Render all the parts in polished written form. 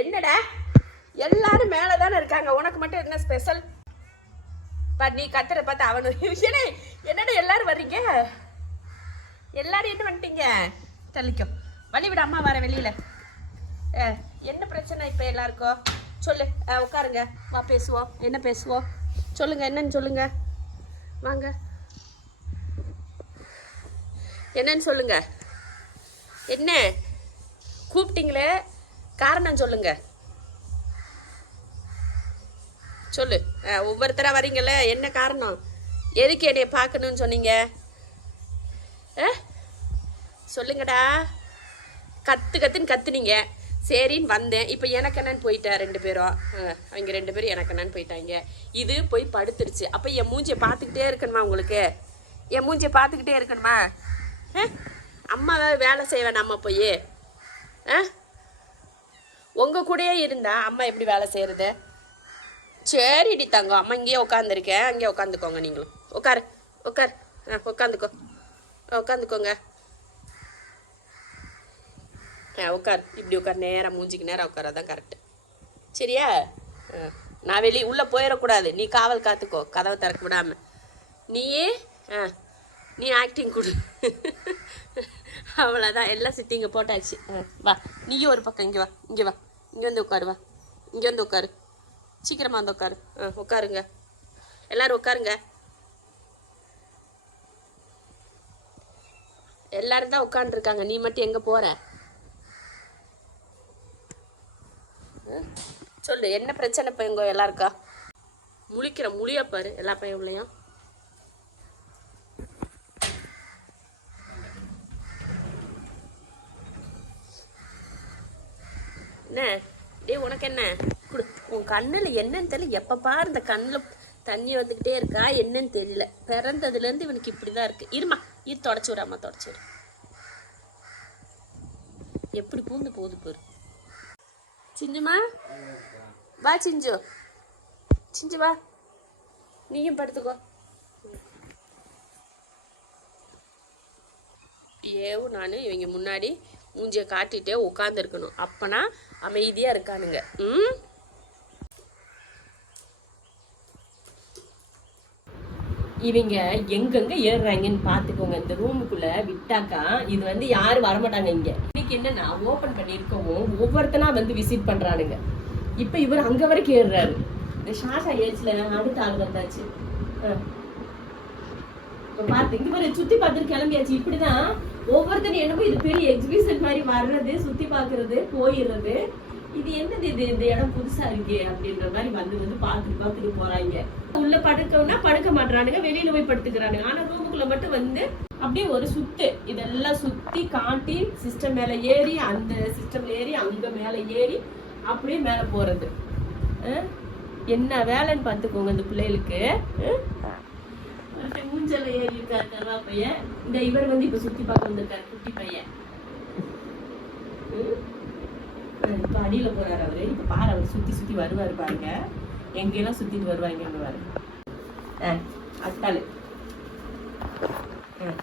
என்னடா எல்லாரும் மேலதானே இருக்காங்க, உனக்கு மட்டும் என்ன ஸ்பெஷல்? நீ கத்துற பார்த்து அவனு என்னடா எல்லாரும் வர்றீங்க? எல்லாரும் என்ன பண்ணிட்டீங்க? தள்ளிக்கும் வழி விட, அம்மா வர வெளியில. என்ன பிரச்சனை இப்போ எல்லாருக்கும்? சொல்லு. உட்காருங்க, வா பேசுவோம். என்ன பேசுவோம்? சொல்லுங்க, என்னன்னு சொல்லுங்க. வாங்க, என்னன்னு சொல்லுங்க. என்ன கூப்பிட்டீங்களே, காரணம் சொல்லுங்க. சொல்லு. ஒவ்வொருத்தராக வரீங்கல்ல, என்ன காரணம்? எதுக்கு என்னைய பார்க்கணும்னு சொன்னீங்க? சொல்லுங்கடா. கத்துன்னு கத்துனீங்க, சரின்னு வந்தேன். இப்போ எனக்கு என்னன்னு போயிட்டா 2 பேரும். அவங்க 2 பேரும் எனக்கு என்னன்னு போயிட்டாங்க. இது போய் படுத்துருச்சு. அப்போ என் மூஞ்சியை பார்த்துக்கிட்டே இருக்கணுமா உங்களுக்கு? என் மூஞ்சியை பார்த்துக்கிட்டே இருக்கணுமா? அம்மாவை வேலை செய்வேன் நம்ம போய். உங்கள் கூடயே இருந்தா அம்மா எப்படி வேலை செய்கிறது? சரிடி தங்கம், அம்மா இங்கேயே உட்காந்துருக்கேன், அங்கேயே உட்காந்துக்கோங்க. நீங்களும் உட்காரு. உட்காந்துக்கோங்க. உட்கார், இப்படி உட்கார், நேராக மூஞ்சிக்கு நேராக உட்காரதான் கரெக்டு. சரியா? நான் வெளியே உள்ளே போயிடக்கூடாது. நீ காவல் காத்துக்கோ, கதவை திறக்க விடாம. நீ ஆக்டிங் கொடு. அவ்வளோதான், எல்லாம் சிட்டிங்க போட்டாச்சு. வா, நீயும் ஒரு பக்கம் இங்கே வா. இங்கே வந்து உட்காரு. வா, இங்கே வந்து உட்காரு. சீக்கிரமாக வந்து உட்காரு. உட்காருங்க, எல்லாரும் உட்காருங்க. எல்லாரும் தான் உட்காந்துருக்காங்க, நீ மட்டும் எங்கே போகிற? சொல்லு, என்ன பிரச்சனை இப்போ எங்க எல்லாருக்கா? முழிய பாரு எல்லா பையன்லையும். என்ன டே, உனக்கு என்ன? உன் கண்ணில் என்னன்னு தெரியல, எப்போ பாரு இந்த கண்ணில் தண்ணி வந்துக்கிட்டே இருக்கா, என்னன்னு தெரியல. பிறந்ததுலேருந்து இவனுக்கு இப்படி தான் இருக்குது. இருமா, தொடச்சி விடாமா, தொடச்சி விடு. எப்படி பூந்து போகுது பாரு. சிஞ்சுமா வா, சிஞ்சு வா, நீயும் படுத்துக்கோ. ஏவும் நான் இவங்க முன்னாடி மூஞ்சியை காட்டிகிட்டே உட்காந்துருக்கணும், அப்பனா அமைதியாக இருக்கானுங்க. இவங்க எங்கெங்க ஏறுறாங்கன்னு பார்த்துக்கோங்க. இந்த ரூமுக்குள்ள விட்டாக்கா இது வந்து யாரும் வரமாட்டாங்க. இங்க இன்னைக்கு என்னன்னா ஓபன் பண்ணியிருக்கவும் ஒவ்வொருத்தனா வந்து விசிட் பண்றானுங்க. இப்ப இவர் அங்க வரைக்கும் ஏறுறாரு. இந்த ஷாஷா ஏஜ்ல அடுத்த ஆள் வந்தாச்சு. பார்த்து இங்க வர சுத்தி பார்த்துட்டு கிளம்பியாச்சு. இப்படிதான் ஒவ்வொருத்தரும் என்னமோ இது பெரிய எக்ஸிபிஷன் மாதிரி வர்றது, சுத்தி பாக்குறது, போயிடுறது. இது என்னது, இந்த இடம் புதுசா இருக்கு அப்படின்ற மாதிரி வந்து பார்த்துட்டு போறாங்க. உள்ள படுக்கணும்னா படுக்க மாட்டானுங்க, வெளியில போய் படுத்துக்கிறானுங்க. ஆனா ரூமுக்குள்ள மட்டும் வந்து அப்படியே ஒரு சுத்து இதெல்லாம் சுத்தி காட்டி சிஸ்டம் மேல ஏறி, அந்த சிஸ்டம்ல ஏறி, அங்க மேல ஏறி, அப்படியே மேல போறது. என்ன வேலைன்னு பார்த்துக்கோங்க இந்த பிள்ளைகளுக்கு. ஊஞ்சல ஏறி இருக்காரு பையன். இந்த இவர் வந்து இப்ப சுத்தி பார்க்க வந்திருக்காரு, குட்டி பையன். இப்ப அடியில போறாரு அவரு. இப்ப பாரு, அவர் சுத்தி வருவாரு பாருங்க, எங்கெல்லாம் சுத்திட்டு வருவாங்க பாரு. அட்டாளு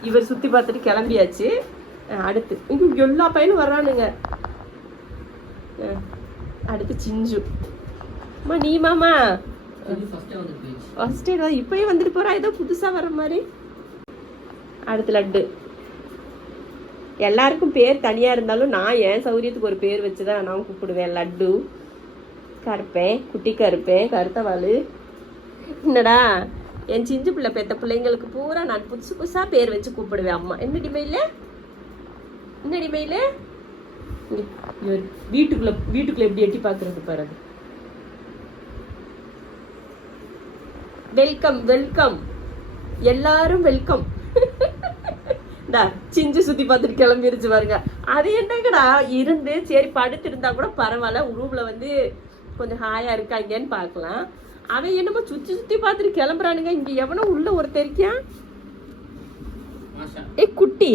இவர் சுத்தி பார்த்துட்டு கிளம்பியாச்சு. அடுத்து இங்க எல்லா பையனும் வர்றானுங்க. அடுத்து சிஞ்சு. நீ மாமா ஃபர்ஸ்ட் இப்பயே வந்துட்டு போறா, ஏதோ புதுசா வர மாதிரி. அடுத்து லட்டு. எல்லாருக்கும் பேர் தனியா இருந்தாலும் நான் என் சௌரியத்துக்கு ஒரு பேர் வச்சுதான் நான் கூப்பிடுவேன். லட்டு, கருப்பேன், குட்டி கருப்பேன், கருத்தவாளு. என்னடா என் சிஞ்சு பிள்ளை பெத்த பிள்ளைங்களுக்கு பூரா நான் புதுசா பேர் வச்சு கூப்பிடுவேன். அம்மா என்னடி மயில, வீட்டுக்குள்ள எப்படி எட்டி பாக்குறது பாரு. வெல்கம் எல்லாரும் வெல்கம். சிஞ்சு சுத்தி பார்த்துட்டு கிளம்பிருச்சு பாருங்க. அது என்னங்கடா இருந்து சரி படுத்து இருந்தா கூட பரவாயில்ல, ரூம்ல வந்து கொஞ்சம் ஹாயா இருக்காங்கன்னு பாக்கலாம். அவன் என்னமோ சுத்தி பார்த்துட்டு கிளம்புறானுங்க. இங்க எவனோ உள்ள ஒருத்தர் இருக்கியான். குட்டி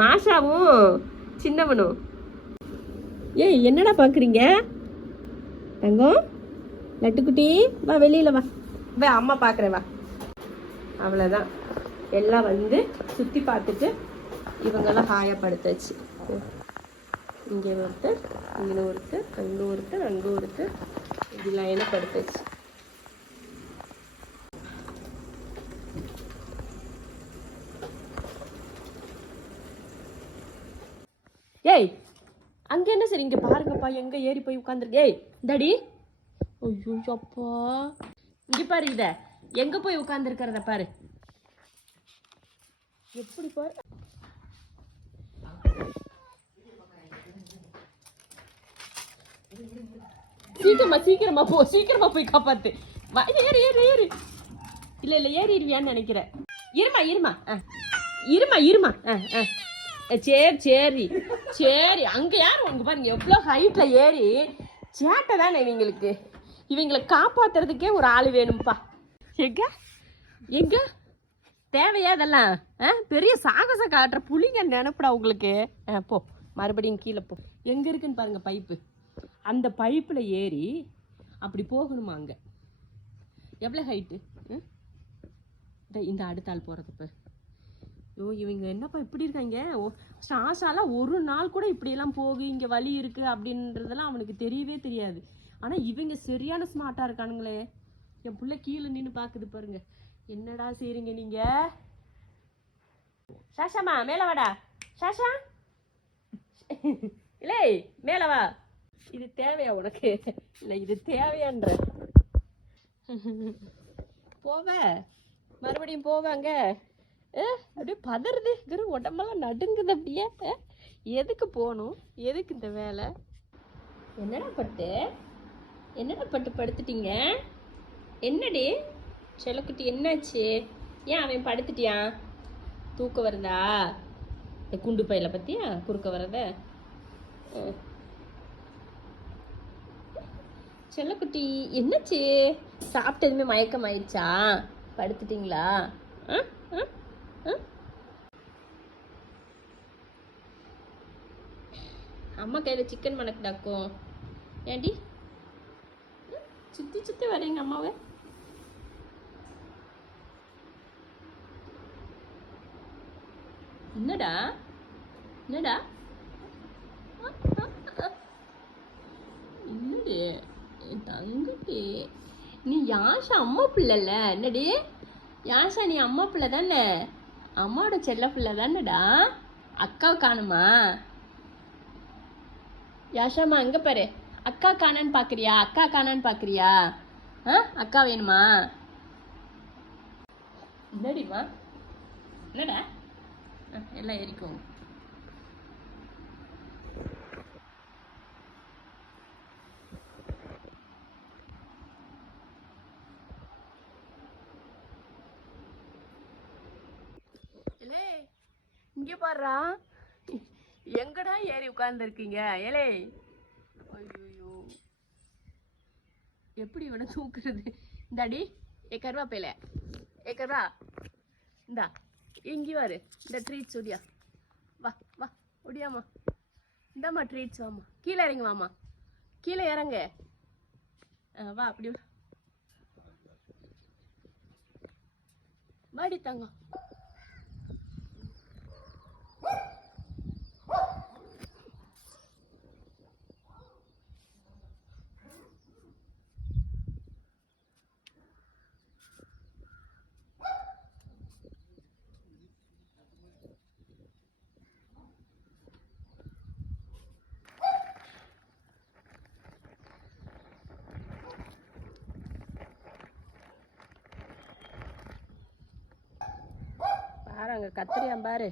மாஷாவும் சின்னவனும். என்னடா பாக்குறீங்க தங்கம்? லட்டுக்குட்டி வா, வெளியில வா, அம்மா பாக்குறேன் வா. அவ்வளவுதான், எல்லாம் வந்து சுத்தி பார்த்துட்டு இவங்கெல்லாம் ஹாயா படுத்தாச்சு. இங்கே ஒருத்தர், இங்கே ஒருத்தர், அங்கே ஒருத்தர், அங்கே ஒருத்தர், இப்படி லைனாக படுத்துச்சு. ஏய் அங்கே என்ன சரி, இங்கே பாருங்கப்பா எங்கே ஏறி போய் உட்காந்துருக்கு. ஏய் இந்தாடி. ஐயோ அப்பா, இங்கே பாரு, இத எங்கே போய் உட்காந்துருக்கிறத பாரு, எப்படி பாரு. சீக்கிரமா போ, சீக்கிரமா போய் காப்பாத்து. ஏறு ஏறு ஏறு. இல்ல ஏறிடுவியான்னு நினைக்கிறேன். இருமா. சரி அங்க யாரு உங்க பாருங்க எவ்வளவு ஹைட்ல ஏறி சேட்டை தானே இவங்களுக்கு. இவங்களை காப்பாத்துறதுக்கே ஒரு ஆள் வேணும்ப்பா. எங்க தேவையா அதெல்லாம்? பெரிய சாகசம் காட்டுற புலிங்க நினைப்படா உங்களுக்கு. போ மறுபடியும் கீழே போ. எங்க இருக்குன்னு பாருங்க பைப்பு. அந்த பைப்பில் ஏறி அப்படி போகணுமா? அங்கே எவ்வளோ ஹைட்டு? இந்த அடுத்த ஆள் போகிறதுப்ப. ஐயோ இவங்க என்னப்பா இப்படி இருக்காங்க. சாசாலாம் ஒரு நாள் கூட இப்படியெல்லாம் போகு, இங்கே வலி இருக்குது அப்படின்றதெல்லாம் அவனுக்கு தெரியவே தெரியாது. ஆனால் இவங்க சரியான ஸ்மார்ட்டாக இருக்கானுங்களே. என் பிள்ளை கீழே நின்று பார்க்குது பாருங்க. என்னடா செய்றீங்க நீங்கள்? சாஷாமா மேலே வாடா. சாஷா இல்லை மேலே வா. இது தேவையா உனக்கு? இல்லை இது தேவையான்ற. போவ மறுபடியும் போவாங்க. அப்படியே பதறுது, உடம்பெல்லாம் நடுங்குது அப்படியே. எதுக்கு போகணும்? எதுக்கு இந்த வேலை? என்னடா பட்டு படுத்துட்டீங்க? என்னடி செல்லக்குட்டி என்னாச்சு? ஏன் அவன் படுத்துட்டியான்? தூக்க வருதா? இந்த குண்டு பையில பத்தியா குறுக்க வரத? செல்லக்குட்டி என்னாச்சு? சாப்பிட்டதுமே மயக்கம் ஆயிடுச்சா? படுத்துட்டீங்களா? அம்மா கையில சிக்கன் மணக்குடாக்கும். ஏண்டி சுத்தி வரீங்க அம்மாவை? என்னடா என்னடி தங்கடி, நீ யாஷா அம்மா பிள்ளைல? என்னடி யாஷா நீ அம்மா பிள்ளை தானே? அம்மாவோட செல்ல பிள்ளை தானேடா. அக்காவை காணுமா? யாஷாமா அங்கே பாரு. அக்கா காணான்னு பார்க்குறியா? அக்கா வேணுமா? என்னடிமா? என்னடா எல்லாம் ஏறிக்கோங்க. இங்கே பாடுறா, எங்கடா ஏறி உட்கார்ந்துருக்கீங்க? ஏலே ஐயோ எப்படி இவனை தூக்குறது? இந்தாடி கருவாப்பையில கருவா இந்தா இங்கே வாரு. இந்த ட்ரீட்ஸ் ஒடியா வா ஒடியாமா. இந்தாம்மா ட்ரீட்ஸ். வாமா கீழே இறங்க. வாமா கீழே இறங்க. வா அப்படி வாடி தங்கம். பாரு அங்கே கத்திரியான் பாரு.